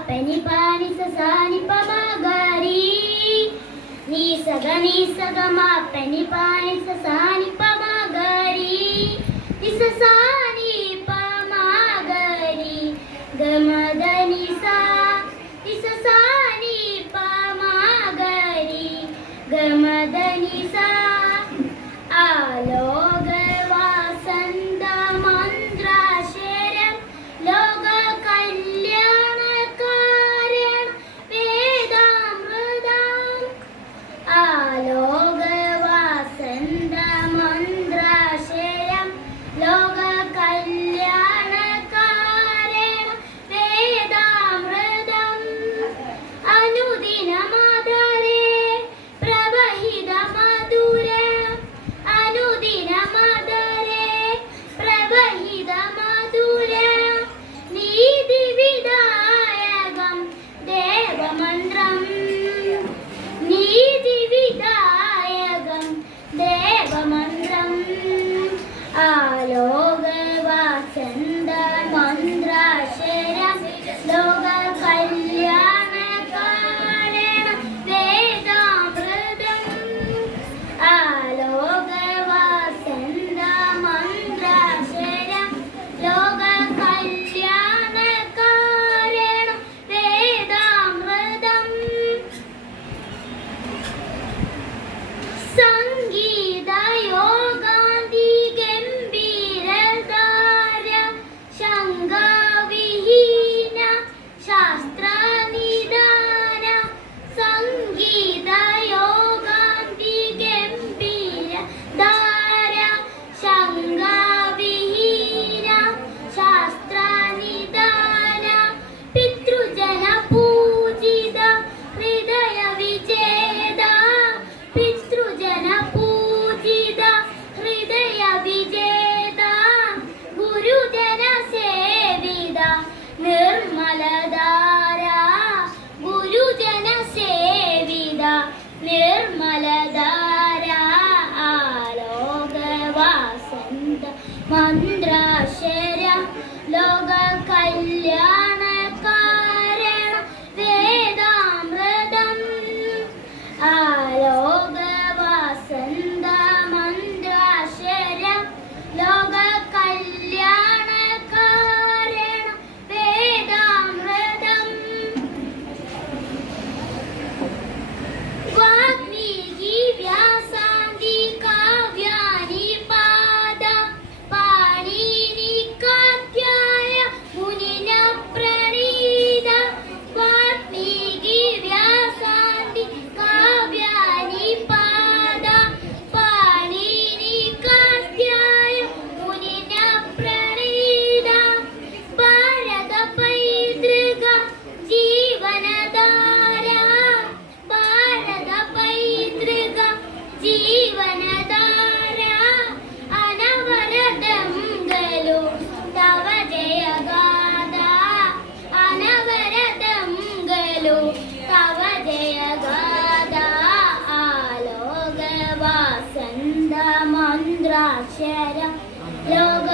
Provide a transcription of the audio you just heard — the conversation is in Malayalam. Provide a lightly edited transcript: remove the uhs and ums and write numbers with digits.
పని పాని ససాని పమగరి నీ సగ మా పని పాని ససాని పమగరి ని ససాని పమగరి గమదని సా ని ససాని పమగరి గమదని సా ആലോക വാസന്ത മന്ത്രാശരം ലോക കല്യാണകാരൻ വേദാമൃതം ആലോക വാസന്ത മന്ത്രാശരം ലോക കല്യാണകാരൻ വേദാമൃതം അനുദിനമാദരേ പ്രവഹിത മധുരം അനുദിനമാദരേ പ്രവഹിത മധുരം നീതിവിധായകം ദേവമന്ത്രം നീതിവിധായകം ദേവമന്ത്രം ആലോക വാസന്ത മന്ത്രാശരം ലോക കല്യാണകാരൻ വേദാമൃതം ആലോക വാസന്ത മന്ത്രാശരം ലോക കല്യാണകാരൻ വേദാമൃതം സംഗീത യോഗാന്തി ഗംഭീരധാര ശങ്കാവിഹീന ശാസ്ത്രനിദാന സംഗീത യോഗാന്തി ഗംഭീരധാര ശങ്കാവിഹീന ശാസ്ത്രനിദാന പിതൃജന പൂജിത ഹൃദയ വിജേത പിതൃജന പൂജിത ഹൃദയ വിജേത ഗുരുജന സേവിത നിർമ്മലധാര ഗുരുജന സേവിത നിർമ്മലധാര ആലോക വാസന്ത മന്ത്രാശരം ലോക കല്യാണകാരൻ വേദാമൃതം ആലോക വാസന്ത മന്ത്രാശരം ലോക കല്യാണകാരൻ വേദാമൃതം വാഗ്മീകി വ്യാസാന്തി കാവ്യാനി പാദ പാണിനി കാത്യായ മുനിന പ്രണീത വാഗ്മീകി വ്യാസാന്തി കാവ്യാനി പാദ പാണിനി കാത്യായ മുനിന പ്രണീത ഭാരത പൈതൃക ജീവനധാര ഭാരത പൈതൃക ജീവനധാര അനവരതം ഗലു തവ ജയഗാഥ അനവരതം ഗലു തവ ജയഗാഥ ആലോക വാസന്ത മന്ത്രാശരം ലോക